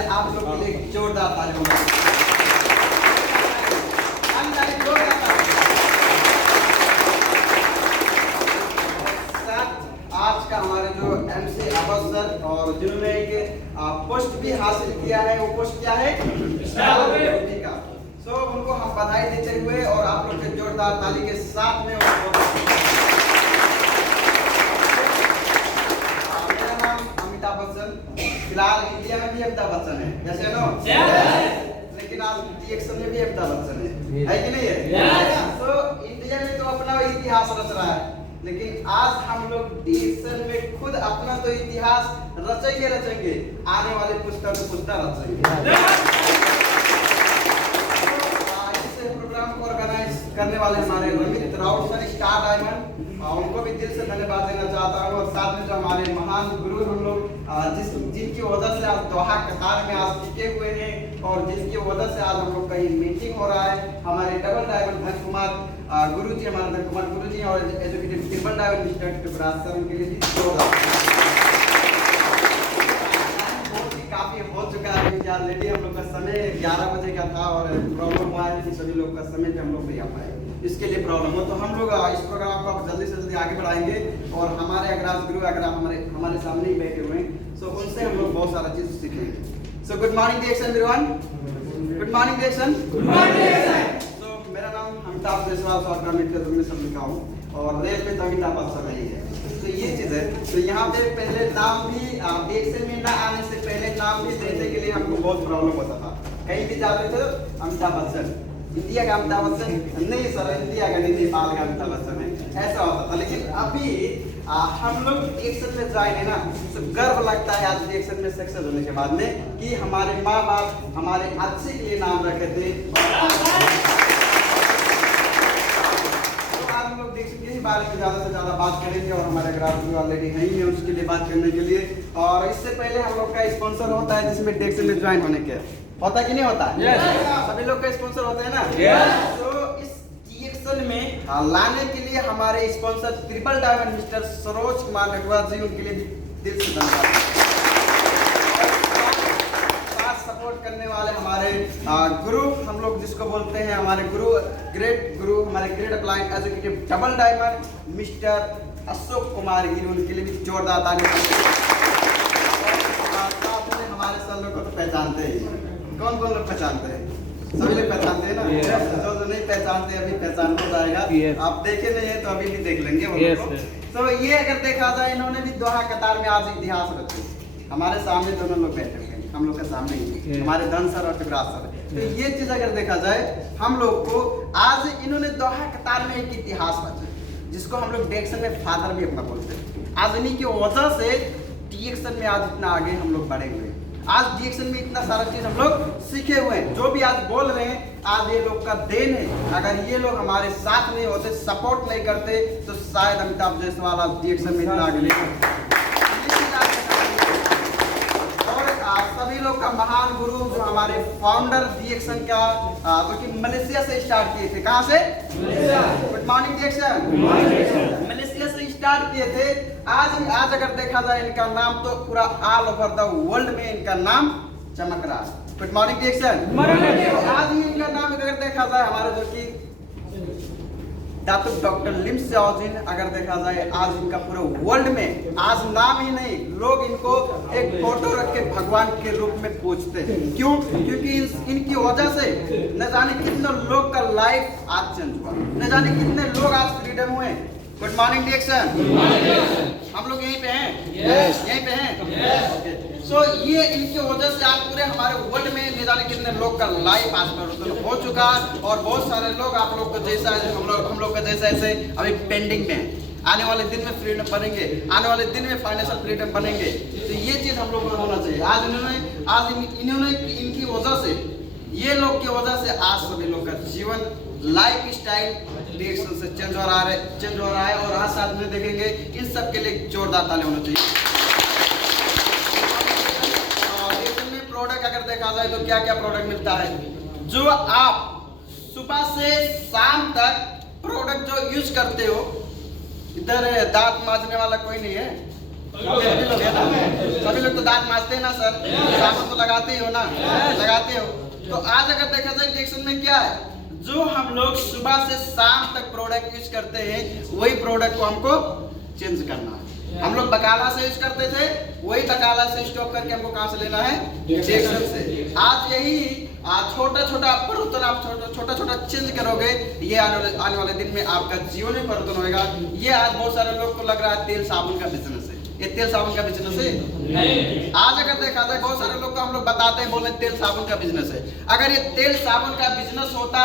लिए आप लोग के लिए जोरदार तालियां। आज का हमारे जो MC अब्बास सर और जिन्होंने एक पोस्ट भी हासिल किया है, वो पोस्ट क्या है? का। सो उनको हम बधाई देते हुए और आप लोग के जोरदार ताली के साथ में उनको मेरा नाम अमिताभ बच्चन, फिलहाल इंडिया में भी अमिताभ बच्चन है, जैसे नो लेकिन आज DXN में भी अमिताभ बच्चन है कि नहीं है? तो इंडिया में तो अपना इतिहास रच रहा है, लेकिन आज हम लोग DXN में खुद अपना तो इतिहास रचेंगे, आने वाले पुस्ता तो पुस्ता रचेंगे। इस प्रोग्राम को ऑर्गेनाइज करने वाले हमारे Ramit Raut sir, star diamond, उनको भी दिल से धन्यवाद देना चाहता हूँ। और साथ में जो हमारे महान गुरु हम लोग जिनकी वजह से आज दोहा कतार में आज टिके हुए हैं और जिनकी वजह से आज हम लोग कहीं मीटिंग हो रहा है, हमारे डबल डायमंड धन कुमार गुरु जी, हमारे धन कुमार गुरु जी और educated triple diamond mister Tripraj sir, उनके लिए भी काफी हो चुका है। ऑलरेडी हम लोग का समय 11 बजे का था और प्रॉब्लम हुआ है कि सभी लोग का समय पे हम लोग नहीं आ पाए, इसके लिए प्रॉब्लम हो। तो हम लोग इस प्रोग्राम को जल्दी से जल्दी आगे बढ़ाएंगे और हमारे अग्रज गुरु अगर हमारे सामने ही बैठे हुए हैं, सो उनसे हम लोग बहुत सारा चीज सीखेंगे। So good morning DXN everyone, good morning DXN। सो मेरा नाम अमिताभ जायसवाल शॉर्ट में सब लिखा हूँ और रेल में तो अमिताभ बच्चन नहीं है, तो ये चीज है। तो यहाँ पे पहले नाम भी DXN में ना आने से पहले नाम भी देने के लिए हमको बहुत प्रॉब्लम होता था, कहीं भी जाते थे अमिताभ बच्चन, इंडिया का अमिताभ बच्चन नहीं सर, इंडिया का नहीं, नेपाल का अमिताभ बच्चन है, ऐसा होता था। लेकिन अभी हम लोग DXN में ज्वाइन है ना, तो गर्व लगता है आज DXN में सक्सेस होने के बाद में कि हमारे माँ बाप हमारे अच्छे के लिए नाम रखे थे। बारे में ज्यादा से ज्यादा बात करेंगे और हमारे ग्राहक ऑलरेडी है ही है उसके लिए बात करने के लिए। और इससे पहले हम लोग का स्पॉन्सर होता है जिसमें DXN में ज्वाइन होने के होता कि नहीं होता? सभी लोग का स्पॉन्सर होता है ना। तो इस DXN में लाने के लिए हमारे sponsor triple diamond mister Saroj Kumar Natwar ji, उनके लिए दिल से धन्यवाद। सपोर्ट करने वाले हमारे गुरु, हम लोग जिसको बोलते हैं हमारे गुरु, हमारे great applied educative double diamond mister Ashok Kumar Giri, उनके लिए भी जोरदार तालियां। हमारे सर लोग को तो पहचानते ही, कौन कौन लोग पहचानते हैं? सभी लोग पहचानते हैं ना, जो नहीं पहचानते अभी पहचान हो जाएगा। आप देखे नहीं है तो अभी भी देख लेंगे। तो ये अगर देखा जाए, इन्होंने भी दोहा कतार में आज इतिहास रचे, हमारे सामने दोनों लोग बैठे हुए, हम लोग के सामने ही हमारे धन सर और ट्रिपराज सर। तो ये चीज अगर देखा जाए, हम लोग को आज इन्होंने दोहा कतार में एक इतिहास रचा, जिसको हम लोग DXN में फादर भी अपना बोलते हैं। आज इन्हीं की वजह से DXN में आज इतना आगे हम लोग बढ़े हुए हैं, आज DXN में इतना सारा चीज हम लोग सीखे हुए हैं। जो भी आज बोल रहे हैं आज ये लोग का देन है। अगर ये लोग हमारे साथ नहीं होते, सपोर्ट नहीं करते, तो शायद अमिताभ जायसवाल आज DXN में इतना आगे नहीं। सभी लोग का महान गुरु जो हमारे फाउंडर DXN का, जो कि मलेशिया से स्टार्ट किए थे। कहाँ से? Good morning DXN। मलेशिया से स्टार्ट किए थे। आज अगर देखा जाए, इनका नाम तो पूरा ऑल ओवर द वर्ल्ड में इनका नाम चमक रहा है। Good morning DXN। आज ही इनका नाम अगर देखा जाए, हमारे जो कि डॉक्टर लिम सियाओजिन, अगर देखा जाए आज इनका पूरे वर्ल्ड में आज नाम ही नहीं, लोग इनको एक फोटो रख के भगवान के रूप में पूजते हैं। क्यों? क्योंकि इनकी वजह से न जाने कितने लोग का लाइफ आज चेंज हुआ, न जाने कितने लोग आज फ्रीडम हुए। Good morning DXN। हम लोग यहीं पे हैं? यहीं पे हैं। सो ये इनकी वजह से आज पूरे हमारे वर्ल्ड में न जाने कितने लोग का लाइफ आज परिवर्तन हो चुका और बहुत सारे लोग आप लोग को जैसा हम लोग का जैसा ऐसे अभी पेंडिंग में है। आने वाले दिन में फ्रीडम बनेंगे, आने वाले दिन में फाइनेंशियल फ्रीडम बनेंगे। तो ये चीज हम लोग को होना चाहिए। आज इन्होंने इनकी वजह से, ये लोग की वजह से आज सभी लोग का जीवन लाइफ स्टाइल DXN से चेंज हो रहा है और आज साथ में देखेंगे इन सब के लिए जोरदार ताली होना चाहिए। प्रोडक्ट अगर देखा जाए तो क्या क्या प्रोडक्ट मिलता है, जो आप सुबह से शाम तक प्रोडक्ट जो यूज करते हो। इधर दांत मांजने वाला कोई नहीं है? सभी लोग तो दांत मांजते हैं ना सर, साबुन तो लगाते ही हो ना, लगाते हो। तो आज अगर देखा जाए डिएक्शन में क्या है, जो हम लोग सुबह से शाम तक प्रोडक्ट यूज करते हैं वही प्रोडक्ट को हमको चेंज करना है। हम लोग बकाला से यूज करते थे, वही बकाला से स्टॉप करके हमको कहां से लेना है, डिएक्शन से। आज यही छोटा छोटा परिवर्तन आप छोटा छोटा चेंज करोगे, ये आने वाले दिन में आपका जीवन में परिवर्तन होगा। ये आज बहुत सारे लोग को लग रहा है तेल साबुन का बिजनेस है, ये तेल साबुन का बिजनेस है नहीं। आज अगर देखा जाए बहुत सारे लोग को हम लोग बताते हैं, बोले तेल साबुन का बिजनेस है। अगर ये तेल साबुन का बिजनेस होता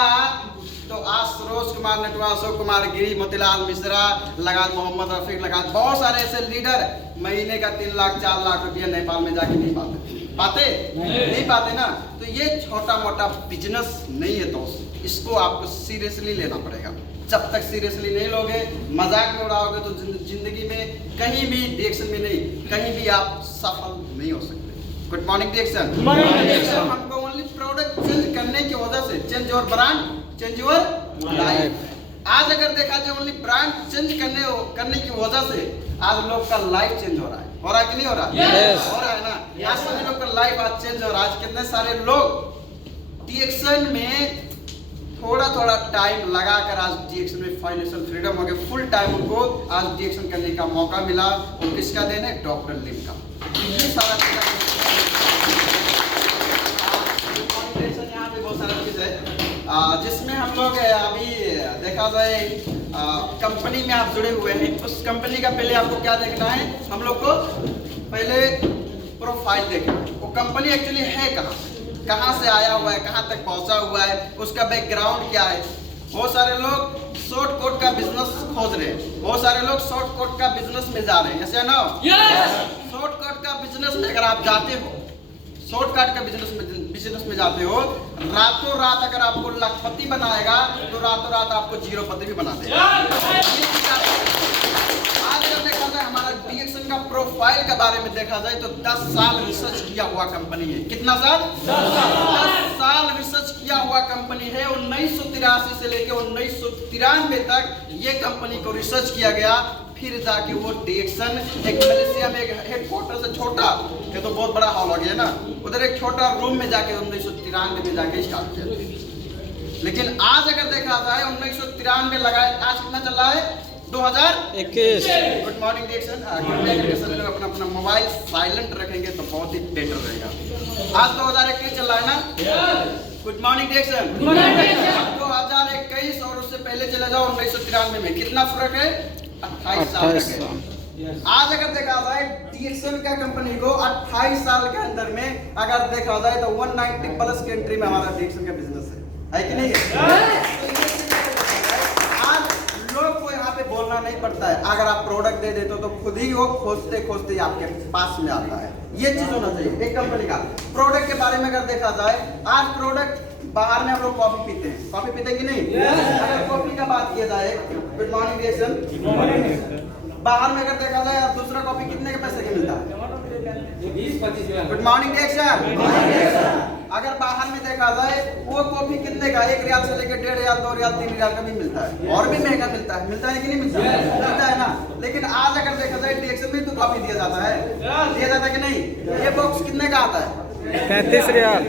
तो आज सरोज कुमार नटवा, अशोक कुमार गिरी, मोतीलाल मिश्रा लगात, मोहम्मद रफीक लगात, बहुत सारे ऐसे लीडर महीने का 3 लाख 4 लाख रुपया नेपाल में जाके नहीं पाते नहीं पाते ना। तो ये छोटा मोटा बिजनेस नहीं है दोस्त, इसको आपको सीरियसली लेना पड़ेगा। जब तक सीरियसली नहीं लोगे, मजाक में उड़ाओगे तो जिंदगी में कहीं भी डिएक्शन में नहीं, कहीं भी आप सफल नहीं हो सकते। Good morning DXN. हमको ओनली प्रोडक्ट चेंज करने की वजह से, change your brand change your life. आज अगर देखा जाए ओनली ब्रांड चेंज करने की वजह से आज लोग का लाइफ चेंज हो रहा है कि नहीं हो रहा? yes. हो रहा है ना। आज सभी लोग का लाइफ आज चेंज हो रहा है। आज कितने सारे लोग डिएक्शन में थोड़ा टाइम लगाकर आज डिएक्शन में फाइनेंशियल फ्रीडम हो गए, फुल टाइम उनको आज डिएक्शन करने का मौका मिला। और किसका देन है? डॉक्टर लिम का। ये सारा यहाँ पे बहुत सारा चीज है जिसमें हम लोग अभी देखा जाए कंपनी में आप जुड़े हुए हैं। उस कंपनी का पहले आपको क्या देखना है, हम लोग को पहले प्रोफाइल देखना है। वो कंपनी एक्चुअली है कहाँ से आया हुआ है, कहाँ तक पहुंचा हुआ है, उसका बैकग्राउंड क्या है। बहुत सारे लोग शॉर्ट कोट का बिजनेस खोज रहे हैं, बहुत सारे लोग शॉर्ट कोट का बिजनेस में जा रहे हैं, ऐसे ना। शॉर्ट कोट का बिजनेस में अगर आप जाते हो, शॉर्टकट का बिजनेस में जाते हो, रातों रात अगर आपको लखपति बनाएगा तो रातों रात आपको जीरोपति भी बना देगा। आज अगर देखा जाए हमारा डिएक्शन का प्रोफाइल के बारे में देखा जाए तो 10 साल रिसर्च किया हुआ कंपनी है। कितना साल? 10 साल रिसर्च किया हुआ कंपनी है। 1983 से लेकर 1993 तक ये कंपनी को रिसर्च किया गया। फिर जाके वो डिएक्शन एक मलेशिया में एक हेडक्वार्टर से छोटा, ये तो बहुत बड़ा हॉल हो गया ना, उधर एक छोटा रूम में जाके 1993 में जाके स्टार्ट किया। लेकिन आज अगर देखा जाए 1993 में लगाए, आज कितना चल रहा है? 2021। Good morning DXN. सभी लोग अपना अपना मोबाइल साइलेंट रखेंगे तो बहुत ही बेटर रहेगा। आज 2021 चल रहा है ना। Good morning डिएक्शन। 2021 और उससे पहले चले जाओ 1993 में, कितना फर्क है? 28 साल। आज अगर देखा जाए डिएक्शन का कंपनी को 28 साल के अंदर में अगर देखा जाए तो 190 प्लस की एंट्री में हमारा डिएक्शन का बिजनेस है कि नहीं है? आज लोग को यहाँ पे बोलना नहीं पड़ता है। अगर आप प्रोडक्ट दे देते हो तो खुद ही वो खोजते खोजते आपके पास में आता है। ये चीज होना चाहिए एक कंपनी का। प्रोडक्ट के बारे में अगर देखा जाए, आज प्रोडक्ट बाहर में हम लोग कॉफी पीते हैं, कॉफी पीते कि नहीं? अगर कॉफी का बात किया जाए, गुड मॉर्निंग डिएक्शन, बाहर में अगर देखा जाए दूसरा कॉफी कितने के पैसे का मिलता है? 20-25। Good morning DXN. अगर बाहर में देखा जाए वो कॉफी कितने का? 1 रियाल से लेकर 1.5 रियाल 2 रियाल 3 रियाल का भी मिलता है, और भी महंगा मिलता है कि नहीं मिलता है? मिलता है ना। लेकिन आज अगर देखा जाए डिएक्शन में तो कॉफी दिया जाता है कि नहीं? ये बॉक्स कितने का आता है? 35 रियाल,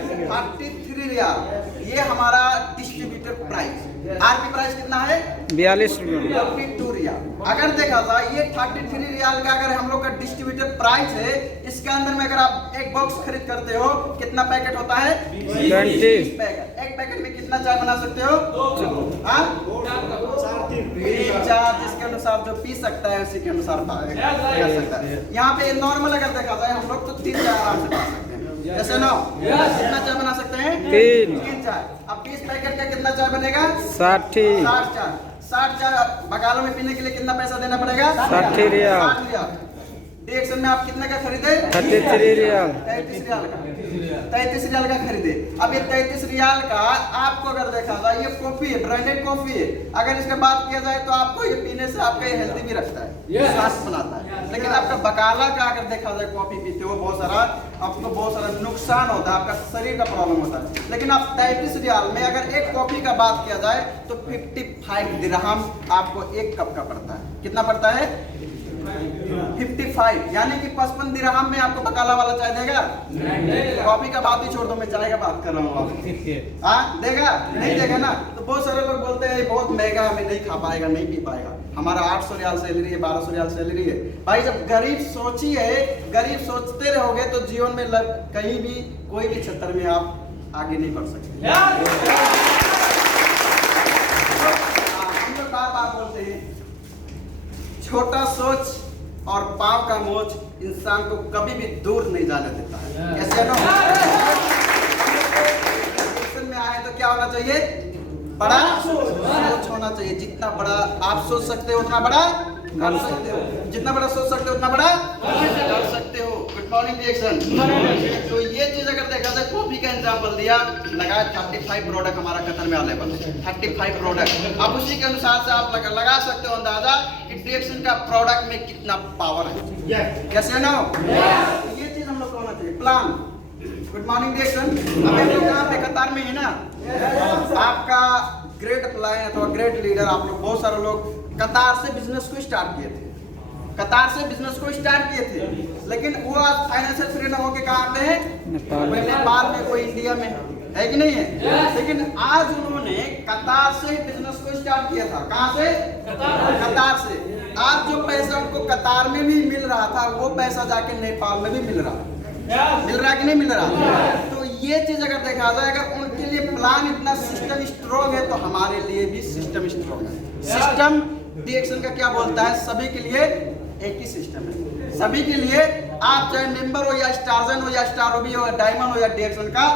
33 रियाल। ये हमारा डिस्ट्रीब्यूटर प्राइस। आरपी प्राइस कितना है? 42 रुपये, 42 रियाल। अगर देखा जाए ये 33 रियाल का अगर हम लोग का डिस्ट्रीब्यूटर प्राइस है, इसके अंदर में अगर आप एक बॉक्स खरीद करते हो, कितना पैकेट होता है? 20 पैकेट। एक पैकेट में कितना चाय बना सकते हो? 4 जिसके अनुसार जो पी सकता है उसी के अनुसार कर सकता है। यहाँ पे नॉर्मल अगर देखा जाए हम लोग तो 3 चाय आराम से बना सकते हैं, जैसे ना। कितना चाय बना सकते हैं? 3 चाय। अब 20 पैकेट का कितना चाय बनेगा? 60 चाय। 60 चाय बगालों में पीने के लिए कितना पैसा देना पड़ेगा? 60 रियाल। डिएक्शन में आप कितने का खरीदे? 33 रियाल। 33 रियाल का। 33 रियाल का खरीदे। अब ये 33 रियाल का आपको अगर देखा जाए ये कॉफी है, ब्रांडेड कॉफी है। अगर इसका बात किया जाए तो आपको ये पीने से आपका ये हेल्दी भी रखता है, स्वास्थ्य बनाता है। लेकिन आपका बकाला का अगर देखा जाए कॉफी पीते हो बहुत सारा, आपको बहुत सारा नुकसान होता है, आपका शरीर का प्रॉब्लम होता है। लेकिन आप 33 रियाल में अगर एक कॉफी का बात किया जाए तो 55 दिरहम आपको 1 कप का पड़ता है। कितना पड़ता है? 55, यानी कि 55 दिरहम में आपको बकाला वाला चाय देगा? कॉफी का बात ही छोड़ दो, मैं चाय का बात कर रहा हूँ आप। हाँ देगा? नहीं देगा ना। तो बहुत सारे लोग बोलते हैं बहुत महंगा, हमें नहीं खा पाएगा, नहीं पी पाएगा। हमारा 800 रियाल सैलरी है, 1200 रियाल सैलरी है। भाई जब गरीब सोचिए, गरीब सोचते रहोगे तो जीवन में कहीं भी कोई भी क्षेत्र में आप आगे नहीं बढ़ सकते। हम लोग बार बार बोलते हैं छोटा सोच और पाँव का मोच इंसान को कभी भी दूर नहीं जाने देता है। ऐसे ना में आए तो क्या होना चाहिए? बड़ा सोच होना चाहिए। जितना बड़ा आप सोच सकते हो उतना बड़ा कर सकते हो, जितना बड़ा सोच सकते हो उतना बड़ा कर सकते हो। Good morning reaction. तो ये चीज अगर देखा जाए, कॉफी का एग्जांपल दिया, लगाया 35 प्रोडक्ट हमारा कतर में अवेलेबल है, 35 प्रोडक्ट। अब उसी के अनुसार से आप लगा सकते हो अंदाजा कि रिएक्शन का प्रोडक्ट में कितना पावर है। कैसे ना ये चीज हम लोग को होना चाहिए, प्लान। Good morning reaction. अब हम लोग यहाँ पे कतार में है ना, आपका ग्रेट अप्लाई अथवा ग्रेट लीडर, आप लोग बहुत सारे लोग कतार से बिजनेस को स्टार्ट किए थे, कतार से बिजनेस को स्टार्ट किए थे, लेकिन वो आज फाइनेंशियल फ्रीडम होके कहाँ पे है? कोई नेपाल में, कोई इंडिया में है कि नहीं है? लेकिन आज उन्होंने कतार से बिजनेस को स्टार्ट किया था। कहाँ से? कतार से। आज जो पैसा उनको कतार में भी मिल रहा था, वो पैसा जाके नेपाल में भी मिल रहा है। मिल रहा कि नहीं मिल रहा? तो ये चीज अगर देखा जाए, अगर उनके लिए प्लान इतना सिस्टम स्ट्रॉन्ग है तो हमारे लिए भी सिस्टम स्ट्रॉन्ग है। सिस्टम रिएक्शन का क्या बोलता है? सभी के लिए एक ही सिस्टम है। सभी के लिए, आप चाहे मेंबर हो या स्टारजन हो या स्टार हो या डायमंड हो या रिएक्शन का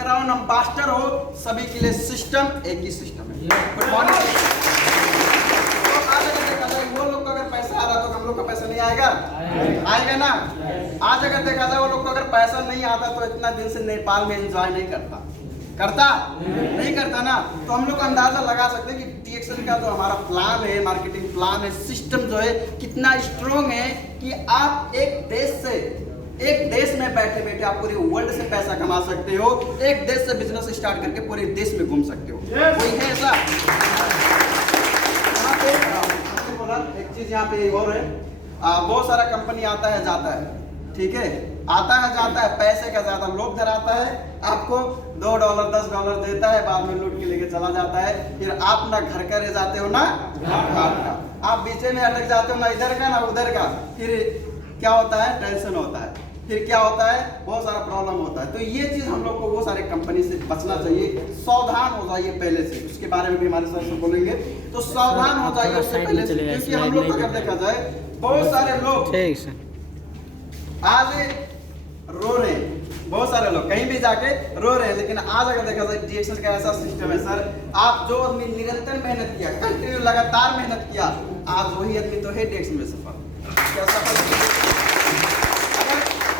क्राउन एम्बेसडर हो, सभी के लिए सिस्टम एक ही सिस्टम है। Good morning. तो आज अगर देखा जाए, वो लोग को अगर पैसा आ रहा तो हम लोग का पैसा नहीं आएगा? आएगा ना। आज अगर देखा जाए, वो लोग को अगर पैसा नहीं आता तो इतना दिन से नेपाल में एंजॉय नहीं करता नहीं करता ना। तो हम लोग अंदाजा लगा सकते हैं कि रिएक्शन का जो हमारा प्लान है, मार्केटिंग प्लान है, सिस्टम जो है कितना स्ट्रॉन्ग है कि आप एक देश में बैठे बैठे आप पूरे वर्ल्ड से पैसा कमा सकते हो। एक देश से बिजनेस स्टार्ट करके पूरे देश में घूम सकते हो। कोई है ऐसा? एक चीज यहाँ पे और है, बहुत सारा कंपनी आता है जाता है, ठीक है, आता है जाता है, पैसे का ज्यादा लोभ धराता है, आपको $2 $10 देता है, बाद में लूट के लेके चला जाता है। फिर आप ना घर का रह जाते हो ना बाहर का, आप बीचे में अटक जाते हो, ना इधर का ना उधर का। फिर क्या होता है? टेंशन होता है। फिर क्या होता है? बहुत सारा प्रॉब्लम होता है। तो ये चीज हम लोग को वो सारे कंपनी से बचना चाहिए। सावधान हो जाइए पहले से, उसके बारे में भी हमारे सर से बोलेंगे। तो सावधान हो जाइए उससे पहले से, क्योंकि हम लोग अगर देखा जाए, बहुत सारे लोग आज रो रहे हैं, बहुत सारे लोग कहीं भी जाके रो रहे हैं। लेकिन आज अगर देखा जाए, रिएक्शन का ऐसा सिस्टम है सर, आप जो आदमी निरंतर मेहनत किया, कंटिन्यू लगातार मेहनत किया, आज वही आदमी तो है रिएक्शन में सफल। क्या सफल?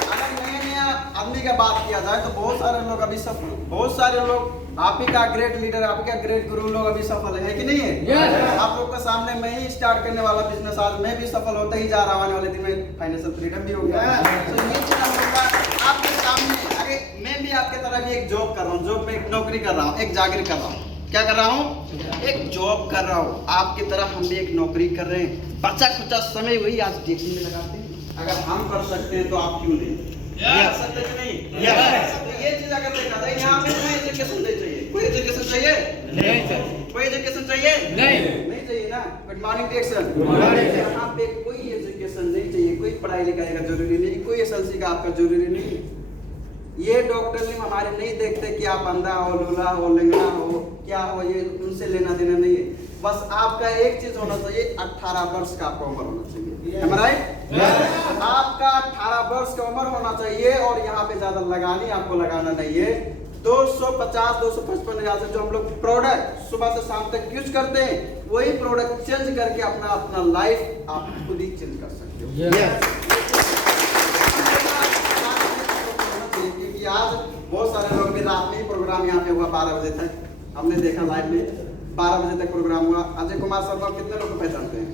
अगर नया आदमी का बात किया जाए तो बहुत सारे लोग अभी सफल, बहुत सारे लोग, आप ही का ग्रेट लीडर, आप ही का ग्रेट गुरु लोग अभी सफल है कि नहीं है? आप लोग के सामने मैं ही स्टार्ट करने वाला बिजनेस, आज मैं भी सफल होता ही जा रहा हूं। आने वाले दिन में फाइनेंशियल फ्रीडम भी हो गया। तो ये चीज हम लोग का आपके सामने, अरे मैं भी आपके तरह भी एक जॉब कर रहा हूँ, जॉब में एक नौकरी कर रहा हूँ, एक जागीर कर रहा हूँ। क्या कर रहा हूँ? एक जॉब कर रहा हूँ। आपकी तरह हम भी एक नौकरी कर रहे हैं। बचा खुचा समय वही आज रिएक्शन में लगाते हैं। अगर हम कर सकते हैं तो आप क्यों नहीं? सकते नहीं? तो ये चीज अगर देखा जाए, यहाँ पे कोई एजुकेशन नहीं चाहिए। कोई एजुकेशन चाहिए? नहीं। कोई एजुकेशन चाहिए? नहीं चाहिए ना। Good morning reaction. यहाँ पे कोई एजुकेशन नहीं चाहिए, कोई पढ़ाई लिखाई का जरूरी नहीं, कोई एसएलसी का आपका जरूरी नहीं। ये डॉक्टर ने हमारे नहीं देखते कि आप अंधा हो, लूला हो, लिंगड़ा हो, क्या हो, ये उनसे लेना देना नहीं है। बस आपका एक चीज होना चाहिए, 18 वर्ष का आपका उम्र होना चाहिए। आपका 18 वर्ष का उम्र होना चाहिए और यहाँ पे ज्यादा लगानी आपको लगाना नहीं है। 250-255 हजार से जो हम लोग प्रोडक्ट सुबह से शाम तक यूज करते हैं, वही प्रोडक्ट चेंज करके अपना लाइफ आप खुद ही चेंज कर सकते हो। क्योंकि आज बहुत सारे लोग भी रात में ही प्रोग्राम यहाँ पे हुआ 12 बजे तक, हमने देखा लाइव में 12 बजे तक प्रोग्राम हुआ। अजय कुमार शर्मा कितने लोग को पहचानते हैं?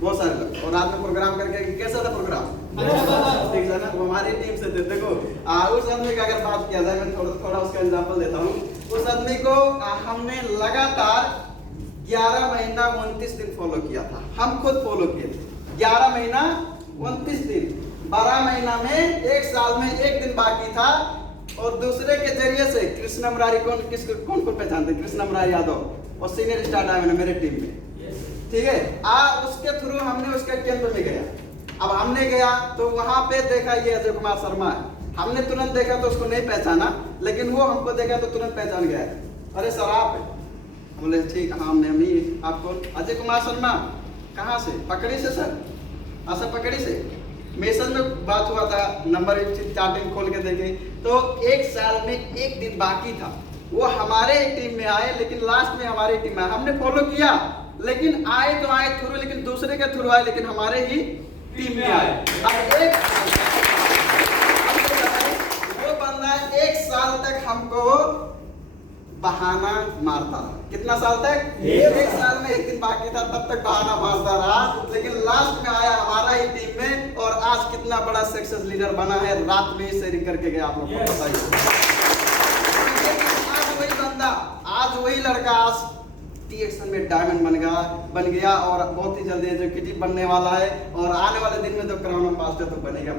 बहुत सारे लोग। और रात में प्रोग्राम करके कैसा था प्रोग्राम? ठीक है ना। वो हमारी टीम से थे। देखो उस आदमी का अगर बात किया जाए, मैं थोड़ा उसका एग्जांपल देता हूँ। उस आदमी को हमने लगातार 11 महीना 29 दिन फॉलो किया था। हम खुद फॉलो किए थे 11 महीना 29 दिन, 12 महीना में 1 साल में 1 दिन बाकी था। और दूसरे के जरिए से कृष्ण मुरारी कौन पहचानते? कृष्ण मुरारी यादव और सीनियर स्टार डायमंड मेरे टीम में, ठीक है। उसके थ्रू हमने उसके कैंप में गया। अब हमने गया तो वहां पे देखा ये अजय कुमार शर्मा है। हमने तुरंत देखा तो उसको नहीं पहचाना, लेकिन वो हमको देखा तो तुरंत पहचान गया। अरे सर आप है? बोले ठीक, हाँ मैं ही। आप कौन? अजय कुमार शर्मा। कहाँ से? पकड़ी से सर। अच्छा पकड़ी से मेसन में बात हुआ था, नंबर चार्टिंग खोल के देखे तो 1 साल में 1 दिन बाकी था। वो हमारे टीम में आए, लेकिन लास्ट में हमारी टीम में हमने फॉलो किया, लेकिन आए तो आए थ्रू, लेकिन दूसरे के थ्रू आए, लेकिन हमारे ही टीम में आए। अब वो बंदा 1 साल तक हमको बहाना मारता रहा। कितना साल तक? 1 साल में 1 दिन बाकी था, तब तक बहाना मारता रहा, लेकिन लास्ट में आया हमारा ही टीम में, और आज कितना बड़ा सक्सेस लीडर बना है। रात में ही शेयरिंग करके गया, आप लोग को बताइए। आज वही बंदा, आज वही लड़का आज टीएक्सन में डायमंड बन गया और बहुत ही जल्दी एग्जीक्यूटिव बनने वाला है, और आने वाले दिन में तो क्राउन मास्टर तो बनेगा।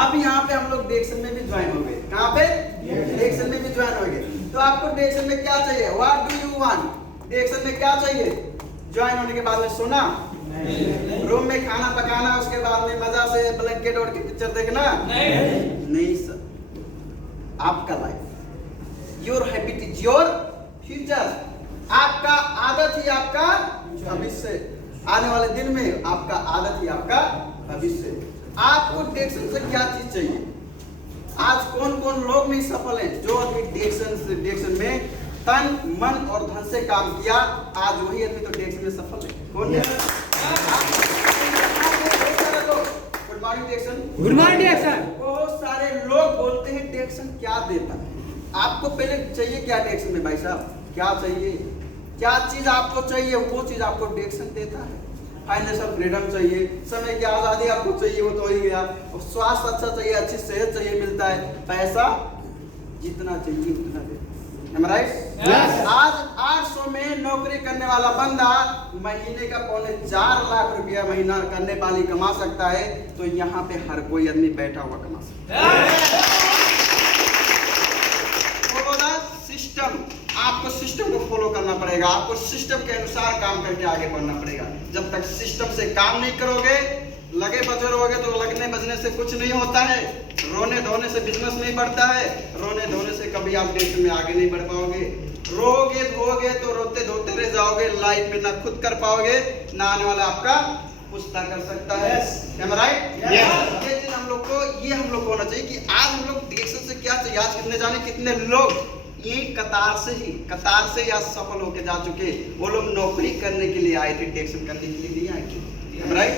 अब यहाँ पे हम लोग डेक्सन में भी ज्वाइन हो गए। कहाँ पे? डेक्सन में भी ज्वाइन हो गए। तो आपको डेक्सन में क्या चाहिए? What do you want? DXN में क्या चाहिए? ज्वाइन होने के बाद में सोना, रूम में खाना पकाना, उसके बाद में मजा से ब्लैंकेट ओढ़ के पिक्चर देखना? नहीं सर। आपका life, your habit is your future. आपका आदत ही आपका भविष्य। आने वाले दिन में आपका आदत ही आपका भविष्य। आपको डेक्सन से क्या चीज चाहिए? आज कौन कौन लोग नहीं सफल हैं? जो आदमी डेक्सन में तन मन और धन से काम किया, आज वही आदमी तो डेक्सन में सफल है। कौन है? Good morning DXN. Good morning DXN. बहुत सारे लोग बोलते हैं डेक्सन क्या देता है। आपको पहले चाहिए क्या डेक्सन में? भाई साहब क्या चाहिए? क्या चीज आपको चाहिए? वो चीज आपको डेक्सन देता है। फाइनेंशियल फ्रीडम चाहिए, समय की आजादी आपको चाहिए, वो तो ही गया। स्वास्थ्य अच्छा चाहिए, अच्छी सेहत चाहिए, मिलता है। पैसा जितना चाहिए उतना दे। Am I right? Yes. आज 800 में नौकरी करने वाला बंदा महीने का 4.25 लाख रुपया महीना का नेपाली कमा सकता है, तो यहाँ पे हर कोई आदमी बैठा हुआ कमा सकता है। सिस्टम, आपको सिस्टम को फॉलो करना पड़ेगा। आपको सिस्टम के अनुसार काम करके आगे बढ़ना पड़ेगा। जब तक सिस्टम से काम नहीं करोगे, लगे बजे रहोगे, तो लगने बजने से कुछ नहीं होता है। रोने धोने से बिजनेस नहीं बढ़ता है। रोने धोने से कभी आप देश में आगे नहीं बढ़ पाओगे। रोगे धोगे तो रोते धोते रह जाओगे। लाइफ में ना खुद कर पाओगे, ना आने वाला आपका पुस्ता कर सकता है। Am I right? ये चीज हम लोग को होना चाहिए कि आज हम लोग डिरेक्शन से क्या चाहिए। आज कितने जाने कितने लोग ये कतार से या सफल होके जा चुके। वो लोग नौकरी करने के लिए आए थे, डिरेक्शन करने के लिए नहीं आए थे। राइट?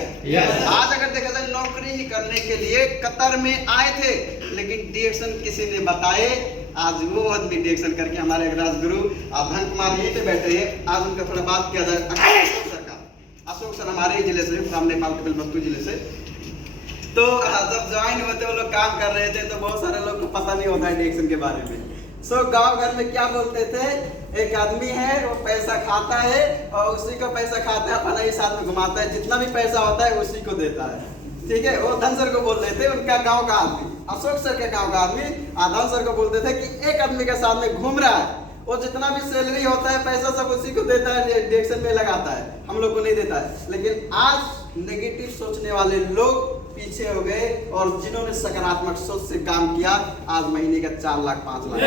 आज अगर देखा जाए नौकरी ही करने के लिए कतर में आए थे, लेकिन डिरेक्शन किसी ने बताए। आज वो आदमी डिरेक्शन करके हमारे राजगुरु धन कुमार यहीं पे बैठे हैं। आज उनका थोड़ा बात किया जाए। अशोक सर हमारे जिले से, हम नेपाल के बेलबस्तु जिले से। तो जब ज्वाइन होते वो लोग काम कर रहे थे, तो बहुत सारे लोग को पता नहीं होता है डिरेक्शन के बारे में। गांव घर में क्या बोलते थे? एक आदमी है, वो पैसा खाता है और उसी को पैसा खाता है, अपना ही साथ में घुमाता है। जितना भी पैसा होता है उसी को देता है। ठीक है, वो धन सर को बोल रहे थे, उनका गांव का आदमी, अशोक सर के गांव का आदमी धन सर को बोलते थे कि एक आदमी के साथ में घूम रहा है, वो जितना भी सैलरी होता है पैसा सब उसी को देता है, डिरेक्शन में लगाता है, हम लोग को नहीं देता है। लेकिन आज नेगेटिव सोचने वाले लोग पीछे हो गए, और जिन्होंने सकारात्मक सोच से काम किया, आज महीने का 4 लाख 5 लाख।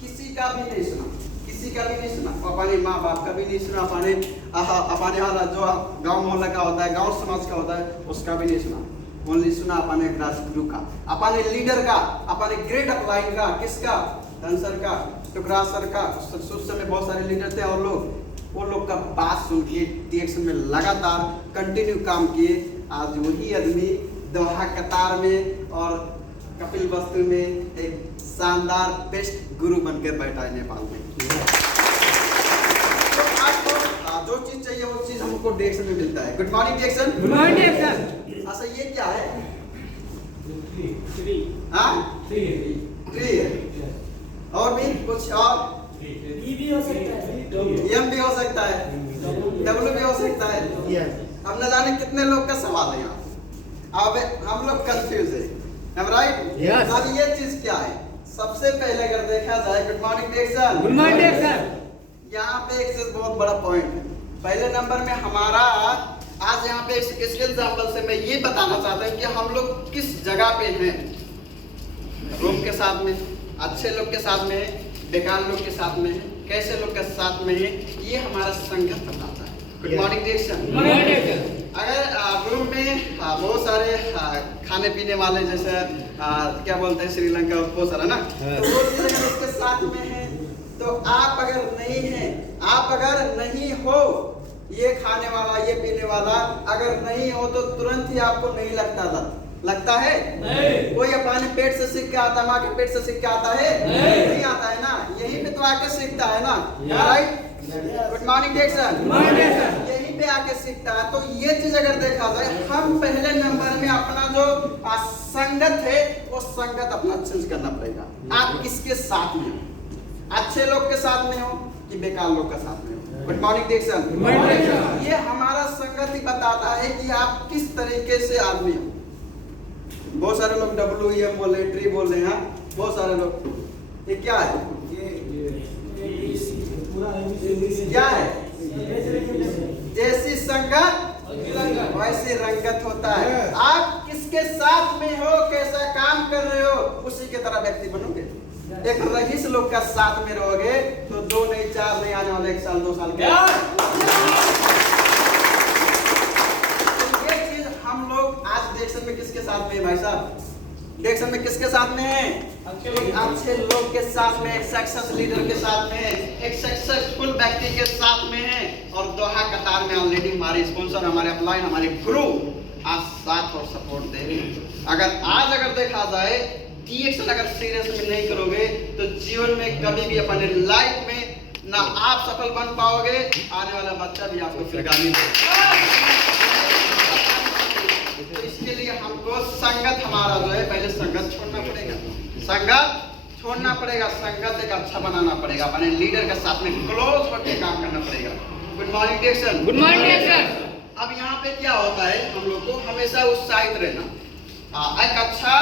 किसी का भी नहीं सुना, अपने माँ बाप का भी नहीं सुना, अपने वाला जो गांव मोहल्ला का होता है, गांव समाज का होता है, उसका भी नहीं सुना। ओनली सुना अपने राजगुरु का, अपने लीडर का, अपने ग्रेट अपलाइन का। किसका? धन सर का, टुकराज सर का। उस समय बहुत सारे लीडर थे, और वो लोग का बात सुन के डिरेक्शन में लगातार कंटिन्यू काम किए। आज वही आदमी दोहा कतार में और कपिल वस्तु में एक शानदार बेस्ट गुरु बनकर बैठा है नेपाल में। तो आपको जो चीज चाहिए वो चीज हमको डिरेक्शन में मिलता है। Good morning direction. Good morning direction. अच्छा ये क्या है? ट्री। ट्री है। और भी कुछ और? एम भी हो सकता है, डब्ल्यू भी हो सकता है। अब न जाने कितने लोग का सवाल है यहाँ। अब हम लोग कंफ्यूज है, राइट? Yes. अब ये चीज क्या है? सबसे पहले अगर देखा जाए, good morning DXN. Good morning sir. यहाँ पे एक चीज बहुत बड़ा पॉइंट है। पहले नंबर में हमारा आज यहाँ पे इसके एग्जाम्पल से मैं ये बताना चाहता हूँ कि हम लोग किस जगह पे हैं। रूम के साथ में, अच्छे लोग के साथ में, बेकार लोग के साथ में, कैसे लोग के साथ में है, ये हमारा संगत बताता है। Good morning DXN. अगर रूम में बहुत सारे खाने पीने वाले, जैसे क्या बोलते हैं श्रीलंका, बहुत सारा ना, तो वो चीज अगर उसके साथ में है, तो आप अगर नहीं है, आप अगर नहीं हो, ये खाने वाला, ये पीने वाला अगर नहीं हो, तो तुरंत ही आपको नहीं लगता है? नहीं। कोई अपने पेट से सीख के आता है, माँ के पेट से सीख के आता है? नहीं आता है ना, यहीं पे तो आके सीखता है ना, राइट? Good morning डिएक्शन। यहीं पे आके सीखता है। तो ये चीज अगर देखा जाए, हम पहले नंबर में अपना जो संगत है, वो संगत अपना चेंज करना पड़ेगा। आप किसके साथ में हो? अच्छे लोग के साथ में हो कि बेकार लोग के साथ में हो? Good morning DXN. ये हमारा संगत ही बताता है कि आप किस तरीके से आदमी हो। बहुत सारे लोग WEM बोल रहे, ट्री बोल रहे हैं, बहुत सारे लोग। ये क्या है? क्या है? जैसी संगत वैसी रंगत होता है। आप किसके साथ में हो, कैसा काम कर रहे हो, उसी के तरह व्यक्ति बनोगे। एक रईस लोग का साथ में रहोगे तो 2 नहीं 4 नहीं, आने वाले 1 साल 2 साल के हम लोग आज डिएक्शन में किसके साथ में है भाई साहब? डिएक्शन में किसके साथ में है? अच्छे लोग के साथ में, एक सक्सेस लीडर के साथ में, एक सक्सेसफुल व्यक्ति के साथ में है। और दोहा कतार में ऑलरेडी हमारे स्पॉन्सर, हमारे अपलाइन, हमारे गुरु आज साथ और सपोर्ट दे रहे हैं। अगर देखा जाए, डिएक्शन अगर सीरियस में नहीं करोगे तो जीवन में कभी भी अपने लाइफ में ना आप सफल बन पाओगे, आने वाला बच्चा भी आपको फिरगामी देगा। तो इसके लिए हमको संगत, हमारा जो है, पहले संगत छोड़ना पड़ेगा। संगत एक अच्छा बनाना पड़ेगा। अपने लीडर के साथ में क्लोज होकर काम करना पड़ेगा। Good morning DXN. Good morning sir. अब यहाँ पे क्या होता है, हम लोग को हमेशा उत्साहित रहना। एक अच्छा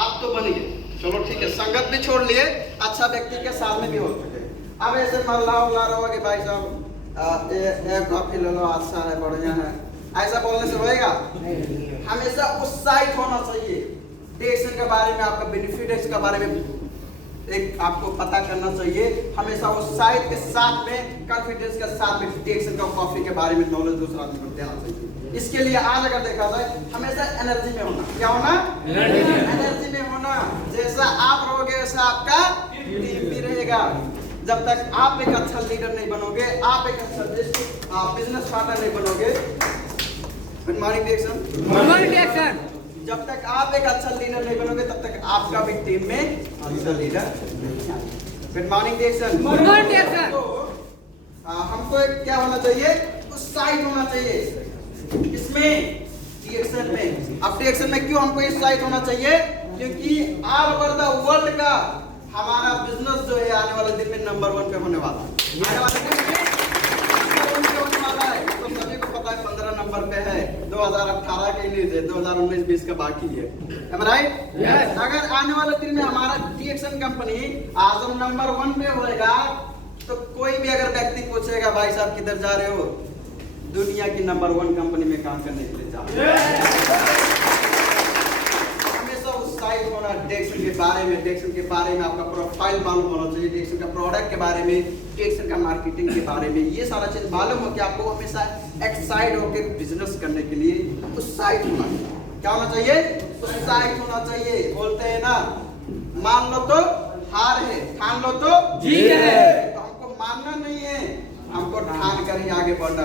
आप तो बन गए, चलो ठीक है, संगत भी छोड़ लिए, अच्छा व्यक्ति के साथ में भी हो चुके। अब ऐसे मल्ला रहोगे भाई साहब, एक कॉफी ले लो, अच्छा है, बढ़िया है, ऐसा बोलने से होएगा? हमेशा उत्साहित होना चाहिए। डिएक्शन के बारे में, आपका बेनिफिट है इसके बारे में एक आपको पता करना चाहिए। हमेशा उत्साहित के साथ में, कॉन्फिडेंस के साथ में डिएक्शन का, कॉफी के बारे में नॉलेज दूसरा आदमी को देना चाहिए। इसके लिए आज अगर देखा जाए, हमेशा एनर्जी में होना। क्या होना? एनर्जी में होना। जैसा आप रहोगे वैसा आपका टीम भी रहेगा। जब तक आप एक अच्छा लीडर नहीं बनोगे, आप एक अच्छा बिजनेस पार्टनर नहीं बनोगे, गुड मॉर्निंग डिएक्शन, जब तक आप एक अच्छा लीडर नहीं बनोगे, तब तक आपका भी टीम में अच्छा लीडर नहीं आएगा। Good morning DXN. हमको क्या होना चाहिए? उत्साहित होना चाहिए। इसमें डिएक्शन में, अब डिएक्शन में क्यों हमको उत्साहित होना चाहिए? क्योंकि ऑल ओवर द वर्ल्ड का हमारा बिजनेस जो है आने वाले दिन में नंबर 1 पे होने वाला है। आने वाले दिन में नंबर 1 पे होने वाला है। तो सभी को पता है 15 नंबर पे है। 2018 के न्यूज़ है, 2019-20 का बाकी है, राइट? अगर आने वाले दिन में हमारा डिएक्शन कंपनी आज नंबर 1 पे होएगा, तो कोई भी अगर व्यक्ति पूछेगा, भाई साहब किधर जा रहे हो? दुनिया की नंबर 1 कंपनी में काम करने के लिए जाओ। हमेशा उत्साहित होना डिएक्शन के बारे में। डिएक्शन के बारे में आपका प्रोफाइल मालूम होना चाहिए, डिएक्शन का प्रोडक्ट के बारे में, डिएक्शन का मार्केटिंग के बारे में, ये सारा चीज मालूम हो कि आपको हमेशा एक्साइट होकर बिजनेस करने के लिए उत्साहित होना चाहिए। क्या होना चाहिए? उत्साहित होना चाहिए। बोलते हैं ना, मान लो तो हार है, ठान लो तो जीत है। तो हमको मानना नहीं है, हमको ठान कर ही आगे बढ़ना।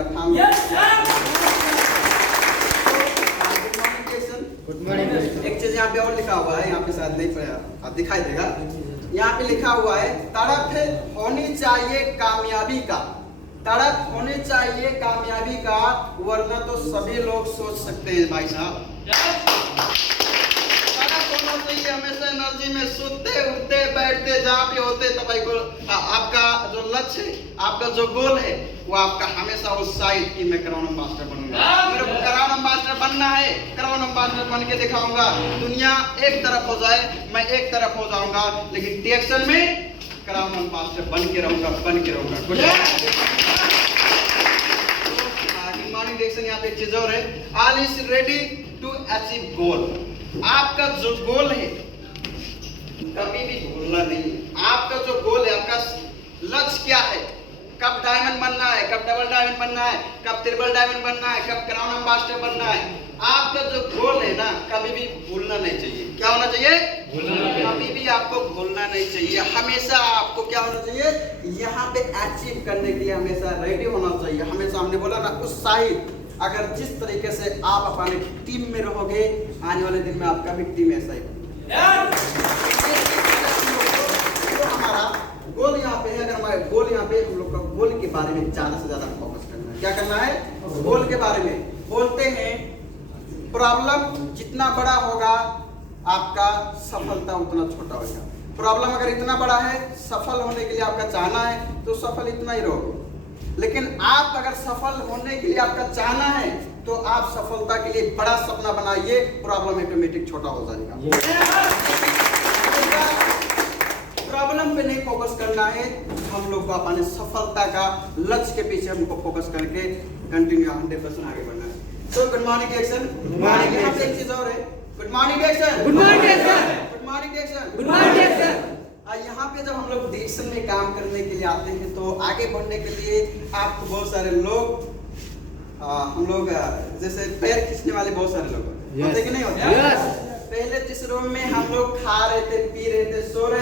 Good morning. एक चीज यहाँ पे और लिखा हुआ है, यहाँ पे शायद नहीं पड़ा, दिखाई देगा। यहाँ पे लिखा हुआ है, तड़प होनी चाहिए कामयाबी का। तड़प होनी चाहिए कामयाबी का, वरना तो सभी लोग सोच सकते हैं भाई साहब। तड़प होना चाहिए चाहिए हमेशा एनर्जी में, सोते उठते बैठते जहाँ भी होते तब को आपका जो लक्ष्य है, आपका जो गोल है, वो आपका हमेशा उत्साहित कि मैं क्राउन एम्बेसडर बनूंगा, मेरे को क्राउन एम्बेसडर बनना है, क्राउन एम्बेसडर बन के दिखाऊंगा। दुनिया एक तरफ हो जाए, मैं एक तरफ हो जाऊंगा, लेकिन टीएक्सएल में क्राउन एम्बेसडर बन के रहूंगा। Good morning DXN. यहाँ पे एक चीज और है, all is ready to achieve goal. आपका जो गोल है कभी भी भूलना नहीं है। आपका जो गोल है, आपका लक्ष्य क्या है, कब डायमंड बनना है, कब डबल डायमंड बनना है, कब ट्रिपल डायमंड बनना है, कब क्राउन एम्बेसडर बनना है, आपका जो गोल है ना, कभी भी भूलना नहीं चाहिए। क्या होना चाहिए? कभी भी आपको भूलना नहीं चाहिए। हमेशा आपको क्या होना चाहिए, यहाँ पे अचीव करने के लिए हमेशा रेडी होना चाहिए। हमेशा हमने बोला ना, उत्साहित। अगर जिस तरीके से आप अपने टीम में रहोगे, आने वाले दिन में आपका भी टीम ऐसा ही तो हमारा गोल यहाँ पे है। अगर हमारे गोल यहाँ पे, हम लोग का गोल के बारे में ज्यादा से ज्यादा फोकस करना है। क्या करना है? गोल के बारे में बोलते हैं, प्रॉब्लम जितना बड़ा होगा आपका सफलता उतना छोटा होगा। प्रॉब्लम अगर इतना बड़ा है, सफल होने के लिए आपका चाहना है तो सफल इतना ही रहोगे। लेकिन आप अगर सफल होने के लिए आपका चाहना है तो आप सफलता के लिए बड़ा सपना बनाइए, प्रॉब्लम ऑटोमेटिक छोटा हो जाएगा। प्रॉब्लम पे नहीं फोकस करना है, हम लोग को अपने सफलता का लक्ष्य के पीछे हमको फोकस करके कंटिन्यू 100% आगे बढ़ना है। So good morning action. Good morning. यहाँ पे एक चीज और है, good morning action. Good morning action. Good morning action. Good morning action. यहाँ पे जब हम लोग डिरेक्शन में काम करने के लिए आते हैं तो आगे बढ़ने के लिए आपको बहुत सारे लोग, हम लोग जैसे पैर खींचने वाले बहुत सारे लोग होते कि नहीं होते? पहले जिस रूम में हम लोग खा रहे थे, पी रहे थे, सो रहे